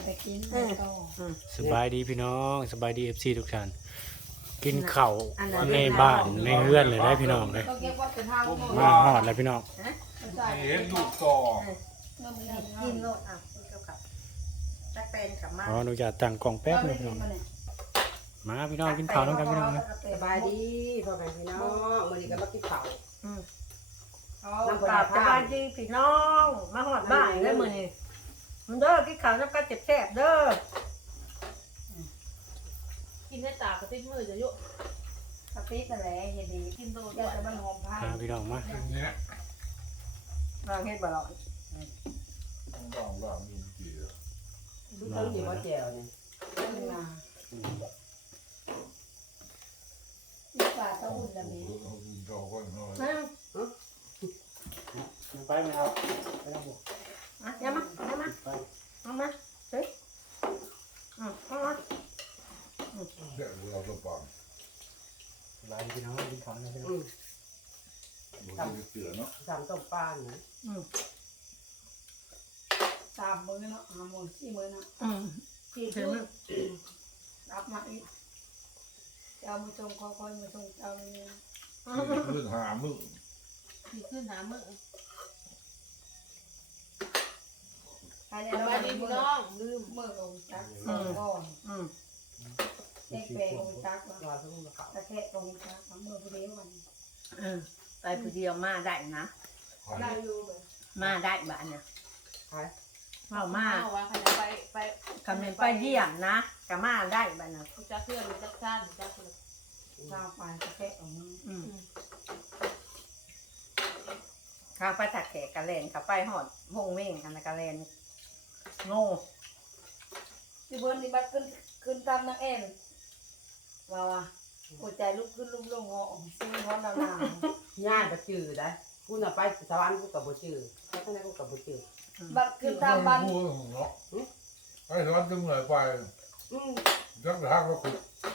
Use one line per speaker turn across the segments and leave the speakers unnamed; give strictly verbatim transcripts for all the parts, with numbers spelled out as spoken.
ไปกินต่อ
สบายดีพี่น้องสบายดี เอฟ ซี ทุกท่านกินข้าวในบ้านในเรือนเลยได้พี่น้องเลยมาฮอดแล้วพี่น้อง
เห็นลูกต่อ
กินโลดอ่ะกับจักเป็นกับมา
อ๋อหนูจะตั้งกล่องแป๊บนึงพี่น้องมาพี่น้องกินข้าวน้องกันพี่น้องเลย
สบายดีพ่อแม่พี่น้องมื้อนี้ก็มากินข้าว
น้ำปลาสบายดีพี่น้องมาหอดบ้านแล้วมื้อนี้มันเด้อกินข้าวน้ำกันแซ่บๆเด้อ
กินได้ตากระติดมือจะยุ
กะปินั่นแหละเฮ็ดดีกินโตยาจะมันหอมผ้า
มาพี่น้องมา
อย่างเนี้ย
เราเฮ็ดบ่ล่ะ
ต้องลองลองมีกี่
ดูเพิ่งสิบ่แจ่วนี่
มีปลาเต้าอุ่นละมี
เราคนน้อย
ไปไหมครับไปครับผม
อ่ะอย่ามาอย่ามาเอามาสิอืมเอามา
เด็กเราจะปัง
สบายดีพี่น้องกินข้าวนะพี่น้อง
อืม
เราจะเสือเนาะ
สามต้มปลานะ
อืมสามมื้อเนาะห้ามื้อสี่มื้อเนาะอืมสี่ถึงรับมาอีกเจ้ามาส่งค่อยๆมาส่งเจ้านี่
ขึ้นหามือ
มีขึ้นหามือ
ภายใน
สบายดีพี่น้องลืม
มื้อลงจักสองก้อนอืมแป้งแป้งลงจัก
รอเพิ่งมาเข้า
ตะแคงลงจักมื้อผู้เดียววัน
อืมไปผู้เดียวมาได้นะ
ได้อยู่เลย
มาได้บ้านเนี่ย
หาย
เอามา
เอาว่าใครจะไปไป
คำเป็นไปเยี่ยมนะก็มาได้บ้านน่ะ
จะเคลื่อนจะสั้นจะเคลื่อน
ข้าวปลาตะแคงออกมา
อืมข้าวไปถักแขกกะเลนข้าวไปหอดวงเม่งอันนั้นกะเลนโง่
พี่เบิ้ลนี่บัดขึ้นขึ้นตามนางเอ็นว่าว่าหัวใจลุกขึ้นลุกลงเหาะซื้อฮ้อนดาวหนาว
ย่าก็จื้อได้กูน่ะไปสวรรค์กูก็บ่จื้อไปทางไหนกูก็บ่จื้อ
บัดขึ้นตามบ้าน
พูดเนาะไอ้ร้อนตึงเลยไป
อืม
จักรหักแล้วขุด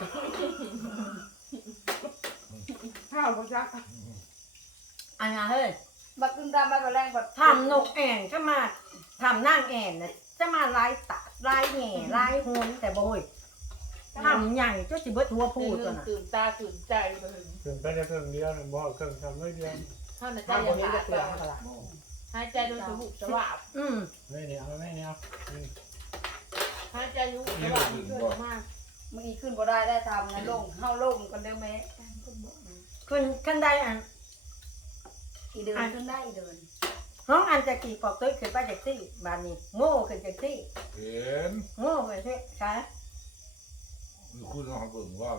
ข้าวบ่จัก
อันนั้นเฮ้ย
บัดขึ้นตามบ้านก็แรงบัด
ทำนกแอ่นก็มาทำนั่งแอ่นน่ะจะมาลายตาลายแหน่ลายโหนแต่บ่อยทำใหญ่เจ้าสิเบิดหัวพูดตัวน่ะ
ตื่นตาตื่นใจเลย
เครื่องไปได้เครื่องเดียวนะบอกเครื่องทำไม่เดียว
เท่านั้นใจ
ข้าว
ยั
บ่
ง
เห็น
ขา
จะ
ด
เกลือเท่าไหร่
หายใจโดนสมุกสวาบ
อืม
ไม่เนี่ยเอาไม่เนี่ยเอา
หายใจยุ่งสวาบช่วยมาก
เมื่อกี้ขึ้นบ่ได้ได้ทำนะลงเฮาลงกันเด้อแม่
ขึ้นขั้นใดอัน
อีเดินขึ้นได้อีเดิน
ห้องอันจะกี่ปอกตุ้ยขึ้นไปจากที่บ้านนี้โง่ขึ้นจากที่
เห็น
โง่ขึ้นที่ใช่
มีคุณน้องเบิ่งว่า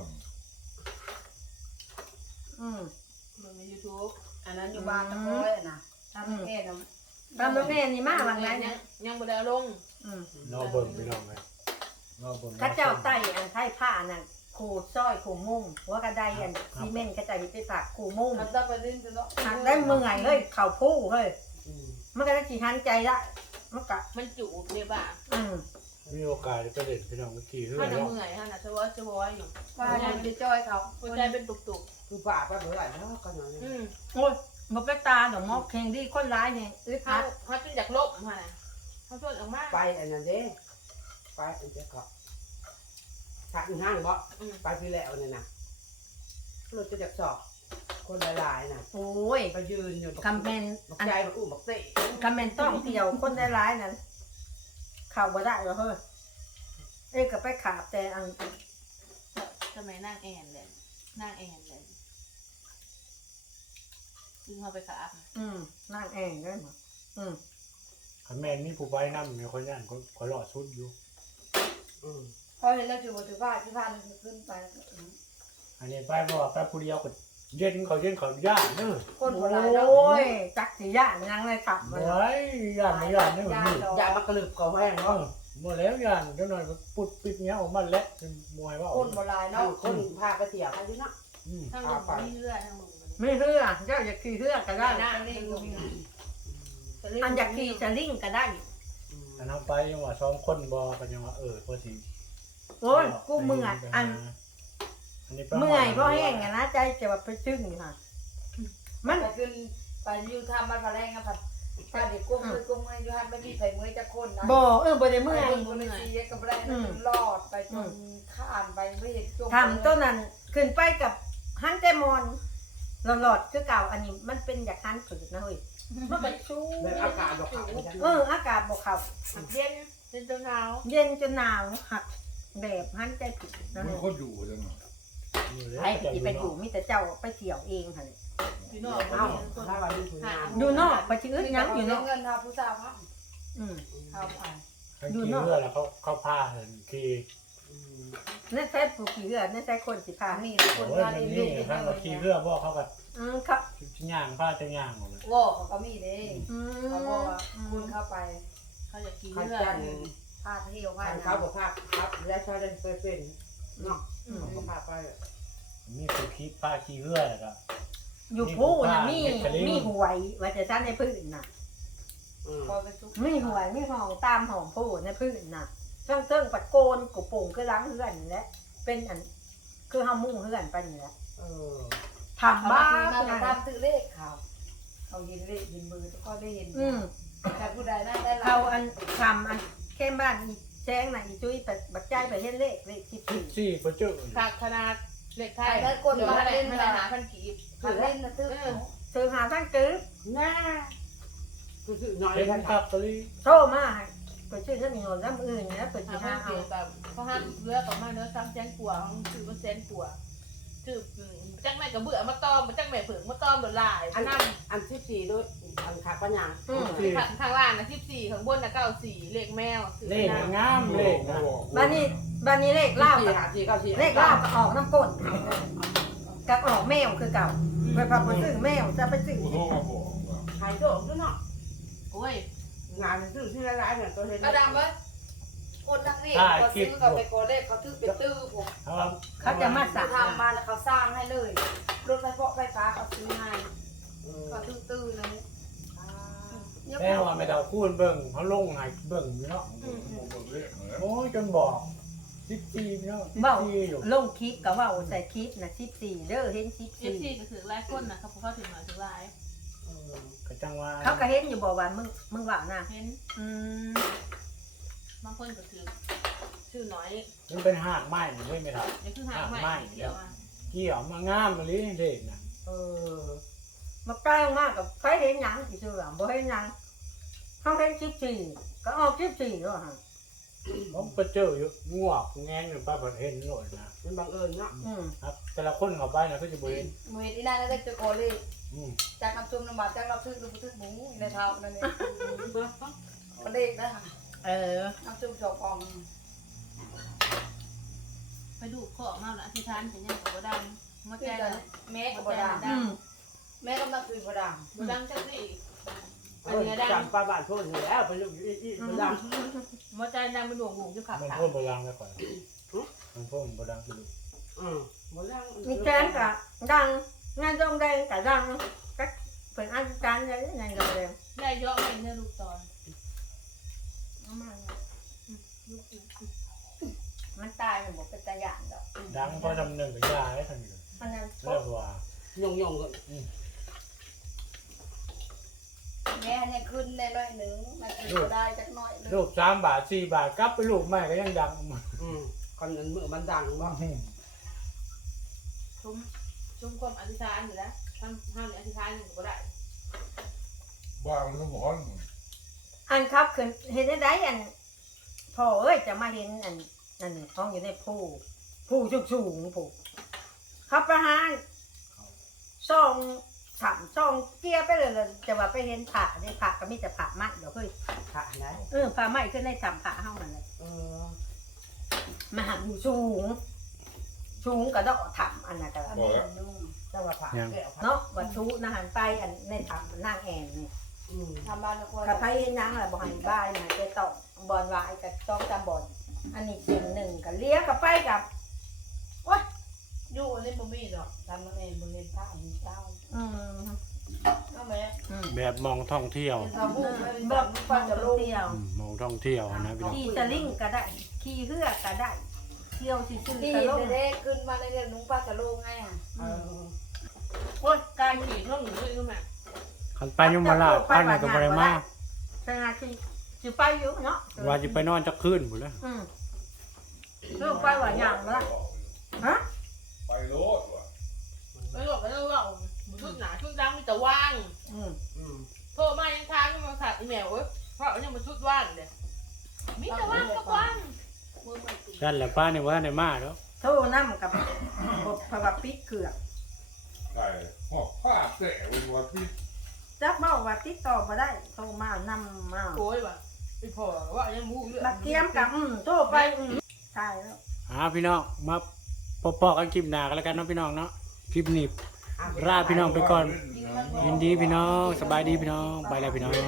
อืม
ดูในยูทูบ
อันนั้นอยู่บ้านตะโกยนะทำแค่นั้น
ทำน้องแม่นี่มาบางไร
ยั
เนี่
ง
ย
ยังไม่ได้ลง
อืม
นอเบิ่งพี่น้องเลยนอเบิ่ง
ข้าเจ้าไต่อันไทยผ้าน่ะขูดซ้อยขูดมุ้งหัวกระไดอันซีเมนต์กระจายไปผักขูดมุ้ง
มันต้องไปดิ้นเนาะ
หักได้เมื่อยเฮ้ยเข่าผู้เฮ้ย
อืม
มันก็ได้จีหันใจละมันก็
มันจุเลยบ้า
อืม
มีโอกาสจะไปเล่นพี่น้องเมื่อกี้เฮ้ย
ถ้าจะ
เนาะ
เมื่อยถ้าจะสวอยสวอยอยู่
ว่ามันจะจ้อยเขา
หัวใจเป็นตุก
คือป่าไปบ่ได้แล้วก็นอน
ๆอืม
โอ้ยมาไปตาดอกมอกแข่งดีคนร้ายเนี่ยอึด
เขา
อัด
เขาจนอยากลบมาน่ะเขาชวนออกมา
ไปอันนั้นเด้ไปอันเจ้าก็ถ้าอีห้างบ่ไปพี่แล้วนี่นะรถจะจักสอบคนหลายๆน่ะ
โอ้ย
ไปยืนอยู่
คำเป็น
บัก
อัน
ใจบักอู้บักเตะ
คำเป็นต้องเที่ยวคนร้ายนั้นเข่าบ่ได้หรอเฮ้ยเอ้ยก็ไปขาบแต่อัน
สมัยนางแอนเลยนางแอนเลยซึ่งเขาไปขาบ
อืมนั่งเองได้หมดอืม
ขันแม่นมีผู้ใบนำมีคนย่านคนคนหล่อสุดอยู่
อืม
พอเห็นแล้วถือว่าถือว่าที่พานขึ้นไป
อันนี้ไปเพราะว่าไปผู้เดียวก็เย็นเขาเย็นเขาย่านเนอะ
คนโบราณเนาะ
โอ้ยจักสิย่านยังเลยขับมา
โอ้ยย่านไม่ย่านนี่เหมือนนี่
ยามากระลึบก็แห้ง
เอ
เนาะ
อหมดแล้วย่านเจ้าหน่อยปุดปิดเงี้ยออกมาแล้วเป็นมวยว่า
คนโบราณ
ทั้
เนาะ
งคนพาไปเที่ยวไปอยู่เนาะ
อืม
ทั้งลุงมีเรื่อยทั้งลุง
ไม่เรือเจ้าอยากขี่เรือก็ได้
นะ
อันอยากขี่จะลิ่งก็ได้
อันนั้นไปยังว่าสองคนบอกกันยังว่าเออพอสิ
โอ้ยกูเมื่อยอัน
อันนี้
เมื่อยเพราะแห้งอะนะใจจะแบบไปจึ้งค่ะ มัน
ไปขึ้นไปอยู่ทำบ้านพะแรงกันผัดป้าเด็กกุ้งเลยกุ้งเลยยูฮันไม่มีใส่มือจะคนนะ
บ่เออบ่ได้เมื่อย
มือซีเล็กกับแรงรอดไปจนข้านไปไม่เห็นจม
ทำต้นนั้นขึ้นไปกับฮันเตมอนหลอดๆคือเก่าอันนี้มันเป็นอยากฮันฝืดนะเฮ้ยมันก็ชู
เลยอากาศบอกเขา
เอออากาศบ่เข้า
เย็นจนจะหนาว
เย็นจนหนาวหักแบบฮันใจผิดนะ
มัน
เฮ้ย
คนอยู่จัง
ไอ้ที่ไปอยู่มีแต่เจ้าไปเที่ยวเองหั่น
พี่น้อง
เอ้าถ้าว่ามีถุงน้ำ
อยู่นอกไปชื่อยังอยู่นอก
เงินทาผู้สาวพัง
อืม
เขาผ่าน
ทั้งขี้เลือดแล้วเขาเขาผ้าเห็นขี้
นั่นใช่ผู้ขี่เรือนั่นใช่คนสิพา
มี
โอ้
คน
ย
มา
มัน
เรียน
นี่
เรียน
ทั้งว่าขี้เลือดบ่เขาก็
อืมครับ
ย่างผ้าจะย่างหมดเลย
ว่าเขาก็มีเด้
อืม
เขาบอกว่าคุณเข้าไป
เขาอยากกิน
ขัน
เลือ
จั
ด
น
พาเที่ยวพา
ขันเขาบอกภาพครับและชาได้เคยเป็นเนาะเขาพาไป
มีคือขี้ผ้าขี้เลือดแล้วก็
อยู่ผู้น่ะมีมีหวยว่าจะซั่นในพื้นน่ะ
พอไปทุก
มีหวยมีห้องตามห้องผู้ในพื้นน่ะเรื่องเรื่องปัดโกนกุโป่งคือล้างเฮือนนี่แหละเป็นอันคือเฮามุ่งเฮือนไปนี่แหละ
เออ
ทำบ้า
มา
คือ
ตามตื้อเลขเขาเขาเห็นเลขเห็นมือก็ได้เห็น
อืม
แต่ผู้ใดน่าได้
เขาอันทำอันเข้มบ้านอีแจ้งน่ะอีจุ้ยไปบักใจไปเห็นเลขเลขสิบ
สิ
สี่
บสี่ประจุ
ขาดขนาดเหล็กไทย
ได้คนมา
เล่
เล่
น
น
มา
มา
หาพันกีบ
เขาเล่นนะตื้อ
ซื้อหาทั้งจื้อ
น่าคือสื่อน้อย
เป็น
กัน
ครับตอนนี้
โทรมาให้ไปชื่อถ้ามีเงินน้ำอื่นนะเปิด
หา
ที่
พั
ห้าน เอา
กีบแบบเขาห้ามเลือกกับมาเนื้อซ้ำแสนกว่าคือมันแสนกว่าคือจังแม่กับเบื่อมาตอมจังแม่เผิงมาตอมโดนลาย
อัน
น้
อันที่สี่ด้วยอันขาปัญญา
อืม
ำข้างล่างนะสิบสี่ข้างบนนะเก้าสี่เลขแมว
เลขงามเลขนะ
บ้านนี้บ้านนี้เลข
เล่า
เล่า
สี่หาสี่เก้าสี่
เลขเล่าก็ออกน้ำก้นกับออกแมวคือเก่าไปพาไปซื้อแมวจะไปซื้อ
ผู้โทรมาบอกว่า
หายโจมด้วยเนาะ
โอ้ย
งานซื้อที่ร้ายๆเนี่ยตัวเห็น
กระดังว่าคนทั้งนี้เขาซื้อกับไปโกเลขเขาถือเป็นตื้อผม
เขาว่า
เขาจะมา
เขา
สั่ง
ทำมาแล้วเขาสร้างให้เลยรถไฟฟ้าไฟฟ้าเขาซื้อให้
เออ
เขาตื้อตื้อเลย
แม่ว่าไม่เดาคูณเบิ่งเขาลงให้เบิ่งอยู่เนาะ
บอกเลขนะ
โอ้ยจนบอกสิบสี่เนาะสิบ
เบ้า
สี่อยู่
ลงคลิปกับว่าใส่คลิปนะสิบสี่เด้อเห็นสิบ
เอฟ
สี่
ซีก็ถือหลายคนนะเขาเขาถึงหน่อยถือหลาย
เออ
ก็จังว่า
เขาก็เห็นอยู่บอกว่ามึงมึงว่านะ
เห็น
อืม
บางคนก็ถือชื่อน้อย
มันเป็นหากไม้ไม่ไม่ทัน
นี่คือหางใหม่เดียว
เกี่ยวมางามมาลิเด็กนะ
เออมาใกล้มากกับใครเห็นหยังอีกเชื่อบ่เห็นหยังเขาเห็นสิบสี่ก็ออกสิบสี่แล้วฮะ
ผมไปเจออยู่งวกแงงอยู่ป้าประเทศโหน่อยนะ
มันบังเอิญเนาะ
อืม
ครับ แต่ละคนเข้าไปนะก็จะบริเวณ
มือที่นั่นได้จะโกเลข
อืม
จากน้ำจุ่มน้ำบาดจากเราซื้อดูซื้อหมูในเท้านั่นเองก็เลขนะ
เออ
น้ำจุ่มสองฟอง
ไปดูข้อมาละที่ทานเป็นยังกับบ่ดังมา
คือ
แจ้ง
จะแม่กับบดาม
อืม
แม่กำลังคือบดาม
บ่ดังจักนี่
เออจำป้าบ้านโทษอยู่แล้วไปอยู่อีอีไปดัง
มาใจดังเป็นหลวงหลวงจะขับ
มัน
ขา
พูดบรังแล้วก่อนมันพูดบรังคือ
อืมหมดแล้ว
มีแจ้งกะดังงานจงแดงกะดังก็เป็นอาจารย์เลยงานจงแดง
ได้เยอะเลยเนี่ยลูกตอนลูก
มันตายมันบอกเป็นตาหยานดอก
ดังเพราะทำหนึ่งกับยาให้ทำอยู่
มันนั้น
เรียกว่า
ยงยงก็
แม่เนี่ยขึ้นได้น้อยหนึ่งมันคือได้จักน้อย
ลูกสามบาทสี่บาทกลับไปลูกแม่ก็ยังดังมา
อืมคนนั้นมือมันดังบ้าง
ชุ่มชุ่มความอธิษฐานอยู่แล้วทำห้ามอธิษฐานหนึ่งก็ได้
บ้างมันก็บอก
อันครับคือเห็นได้อันพ่อเอ้ยจะมาเห็นอันอันห้องอยู่ในผู้ผู้สูงสูงผู้ขับประหารซองสามซองเกียไปเลยเลยจะว่าไปเห็นผ่าในผ่าก็มีแต่ผ่าไม้เดี๋ยวเฮ้ย
ขาดได้
เออผ่าไม้ขึ้นในสามผ่าห้องนั่นแหละ
เออ
มาหาอยู่สูงสูงกระดอกถัอันนั้นก็
อันนี้นุ่ม
เจ้าว่าผ่าแก้ว
เนาะวัตถุนะหันไปอันในถันางแอนนี่
อืม
ทำบ้านแล้วก็
ถ้าไปเห็นยังแหละบ่หันบ้ายนะจะต้องบอลวายกับต้องจำบอลอันนี้เสียงหนึ่งกับเลี้ยกับไปกับ
อยู่ในบ่มีดอกทำนั่นเองบ่เห็นพระเห็นเจ้า
อืม
ก็แม่
อืม
แบบมองท่องเที่ยว
เป็นชาวบุ้งเป็น
แบ
แบบ บ
ฟั
ฟั
ง
น
จะ
จะ
ล
ล
ง
ง
เที่ยว
อืมมองท่องเที่ยวนะพี่น้อง
ขี่สลิงก็ได้ขี่เรือก็ได้เที่ยวสิซื้อ
ที่
ตะลง
เด็กขึ้นมาในเรื่องนุ่งป้าจะลงไงอ่ะ
เออ
โอ้ยการขี่ร่องหนูด้วยก็แม่
ก
คันไปยมราชป้านไหนก็บ่ได้มา
ใช่ไงคือสิไปอยู่เนาะ
ว่าสิไปนอนจักคืนพุ่นแหล้ว
อืมเรื่องไปว่าอย่างละฮะ
ไปโลดว่ะ
ไม่บอกกันว่าชุดหนาชุดดังมีแต่ว่าง
อืม
อืม
โทรมายังทางยังมาขาดอีเมลเว้ยเพราะยังมาชุดว่างเด้มีแต่ว่างก็ว่าง
นั่นแหละป้านี่ว่าได้มาแล้ว
โทรนำกับบบพระปิดเกือก
ไก่หอกผ้าแต่วันวันที่
จักเบ้าว่าติดต่อมาได้โทรมานำมา
โอ้ยว่ะไอ้พ่อว่ายังมูเรื่อง
บักเกียมกับอืมโทรไปอืมใช่แล้ว
อ่าพี่น้องมาพบๆกันคลิปหน้ากันแล้วกันเนาะพี่น้องเนาะคลิปนี้
อ่ะ
ลาพี่น้องไปก่อนยินดีพี่น้องสบายดีพี่น้องไปแล้วพี่น้อง